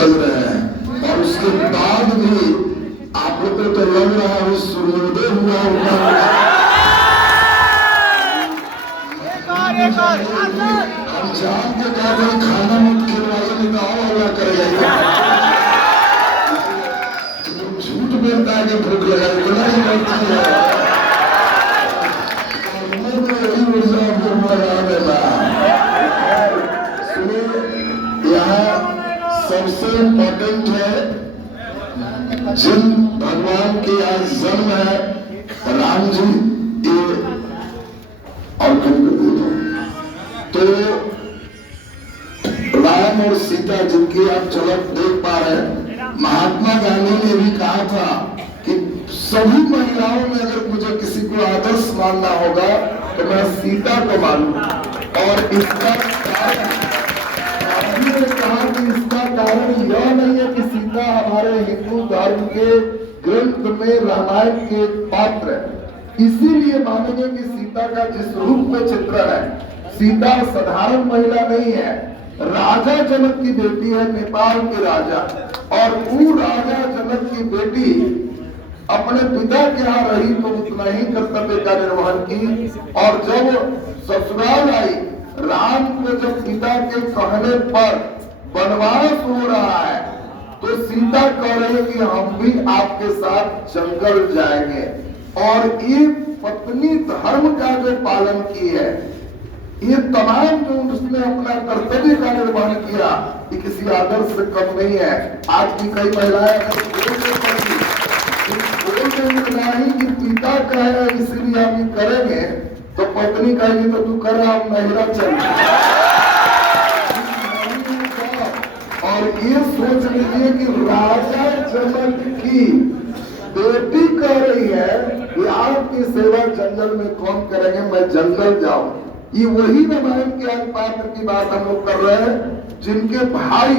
बज रहे हैं और उसके बाद भी आप लोग को तो लग रहा है सूर्योदय हुआ होगा। हम जान के कहते हैं खाना मत खिलवाइए, नहीं तो और हल्ला करेगा। झूठ बोलता है कि भूख लगाई, बोला ही बोलती है। यहाँ सबसे इम्पोर्टेंट है, जिन भगवान के आज जन्म है राम जी ये और तो राम और सीता जिनकी आप झलक देख पा रहे हैं, महात्मा गांधी ने भी कहा था कि सभी महिलाओं में अगर मुझे किसी को आदर्श मानना होगा तो मैं सीता को मानूं। और इसका कारण कहा कि इसका कारण यह नहीं है कि सीता हमारे हिंदू धर्म के ग्रंथ में रामायण के पात्र है, इसीलिए मानेंगे कि सीता का जिस रूप में चित्रण है, सीता साधारण महिला नहीं है, राजा जनक की बेटी है, नेपाल के राजा। और वो राजा जनक की बेटी अपने पिता के यहाँ रही तो उतना ही कर्तव्य का निर्वहन की, और जब ससुराल आई, राम को जब पिता के कहने पर वनवास हो रहा है तो सीता कह रही कि हम भी आपके साथ जंगल जाएंगे। और ये पत्नी धर्म का जो पालन की है, ये तमाम जो उसने अपना कर्तव्य का निर्वहन किया, ये किसी आदर्श से कम नहीं है। आज की कई महिलाएं नहीं कि पिता कहे इसलिए हम करेंगे, तो पत्नी कहेगी तो तू कर, हम महिला चल। और ये सोच लीजिए कि राजा जनक की बेटी कह रही है कि आपकी सेवा जंगल में कौन करेंगे, मैं जंगल जाऊं। ये वही रामायण के पात्र की बात हम लोग कर रहे हैं, जिनके भाई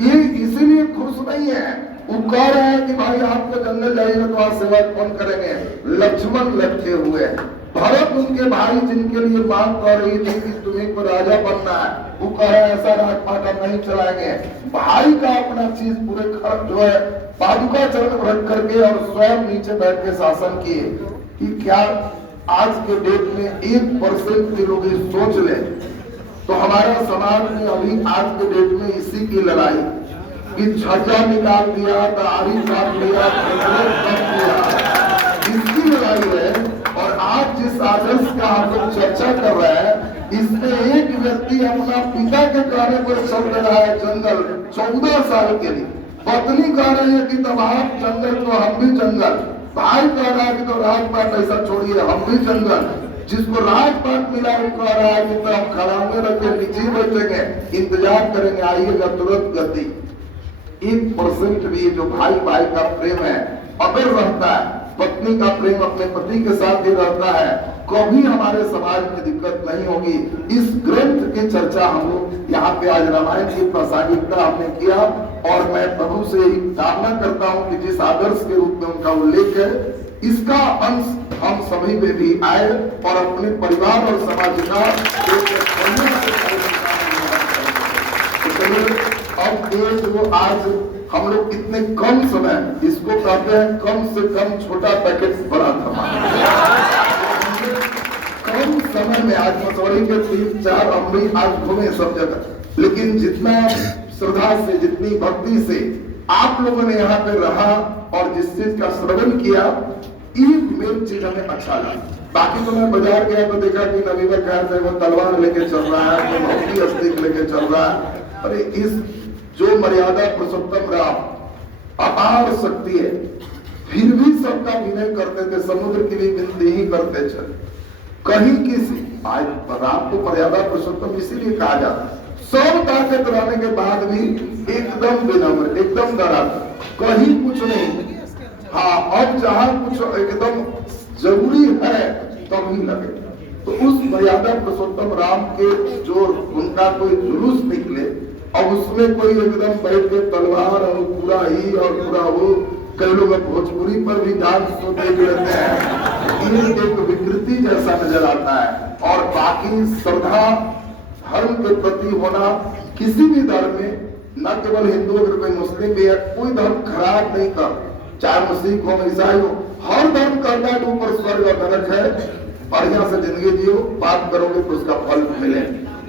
ये इसीलिए खुश नहीं है, वो कह रहे हैं कि भाई आपको जंगल जाइएगा तो आप सेवा कौन करेंगे। लक्ष्मण लटके हुए, भरत उनके भाई जिनके लिए मांग कर रही थी कि तुम्हें को राजा बनना है, वो कह रहे हैं ऐसा राजपाट हम नहीं चलाएंगे। भाई का अपना चीज पूरे खर्च जो है पादुका चरण रख करके और स्वयं नीचे बैठ के शासन किए। कि क्या आज के डेट में 1% के लोग सोच ले तो हमारा समाज में अभी आज के डेट में इसी की लड़ाई कि छज्जा निकाल दिया, दाढ़ी काट लिया, इसकी लड़ाई है। और आज जिस आदर्श का हम लोग चर्चा कर रहे हैं, इसमें एक व्यक्ति अपना पिता के कहने पर चल रहा है जंगल 14 साल के लिए, पत्नी कह रही है कि तब आप जंगल तो हम भी जंगल, भाई कह रहा है कि तो राजपाट ऐसा छोड़िए हम भी जंगल, जिसको राजपाट मिला वो कह रहा है कि तो हम खड़ावे रखे नीचे बैठेंगे, इंतजार करेंगे आइएगा तुरंत गति। 1% भी जो भाई भाई का प्रेम है अगर रहता है, पत्नी का प्रेम अपने पति के साथ ही रहता है, कभी हमारे समाज में दिक्कत नहीं होगी। इस ग्रंथ की चर्चा हम लोग यहाँ पे आज रामायण की प्रासंगिकता हमने किया, और मैं प्रभु से ही कामना करता हूँ कि जिस आदर्श के रूप में उनका उल्लेख है, इसका अंश हम सभी में भी आए और अपने परिवार और समाज का अब जो आज हम लोग इतने कम समय, इसको कहते हैं कम से कम छोटा पैकेट बड़ा धमाल, कम समय में आज मसौरी के 3-4 अमरी आज घूमे सब जगह, लेकिन जितना श्रद्धा से, जितनी भक्ति से आप लोगों ने यहाँ पे रहा और जिस चीज का श्रवण किया, ये मेन चीज हमें अच्छा लगा। बाकी तो मैं बाजार गया तो देखा कि नवीन कहा से वो तलवार लेके चल रहा है, तो भक्ति अस्तिक लेके चल रहा है। अरे इस जो मर्यादा पुरुषोत्तम राम अपार शक्ति है, फिर भी सबका विनय करते थे, समुद्र की भी विनती ही करते चले। कहीं किसी आज राम को मर्यादा पुरुषोत्तम इसीलिए कहा जाता है, सब ताकत रहने के बाद भी एकदम विनम्र, एकदम डरा, कहीं कुछ नहीं। हाँ, अब जहाँ कुछ एकदम जरूरी है तभी लगे। तो उस मर्यादा पुरुषोत्तम राम के जो उनका कोई जुलूस निकले और उसमें कोई एकदम बैठ के तलवार और पूरा ही और पूरा वो, कई लोग भोजपुरी पर भी डांस तो देख लेते हैं, ये एक विकृति जैसा नजर आता है। और बाकी श्रद्धा धर्म के प्रति होना किसी भी धर्म में न केवल हिंदू अगर कोई मुस्लिम भी है, कोई धर्म खराब नहीं था, चाहे वो सिख हो ईसाई हो, हर धर्म कहता है कि ऊपर स्वर्ग और नरक है, बढ़िया से जिंदगी जियो, पाप करोगे तो उसका फल मिले।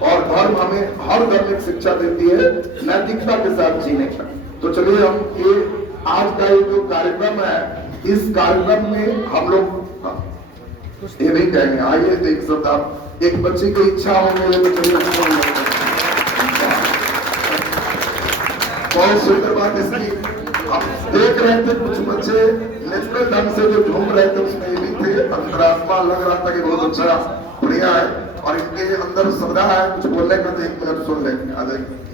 और धर्म हमें हर धर्म एक शिक्षा देती है नैतिकता के साथ जीने का। तो चलिए हम ये आज का ये जो कार्यक्रम है, इस कार्यक्रम में हम लोग ये भी कहेंगे, आइए तो एक शब्द आप, एक बच्चे की इच्छा हो गई तो चलिए बहुत सुंदर बात इसकी, हम देख रहे थे कुछ बच्चे नेचुरल ढंग से जो झूम रहे थे उसमें ये भी थे, अंतरात्मा लग रहा था कि बहुत अच्छा बढ़िया है, और इनके अंदर श्रद्धा है कुछ बोलने का, तो एक मिनट सुन लेंगे आ जाएंगे।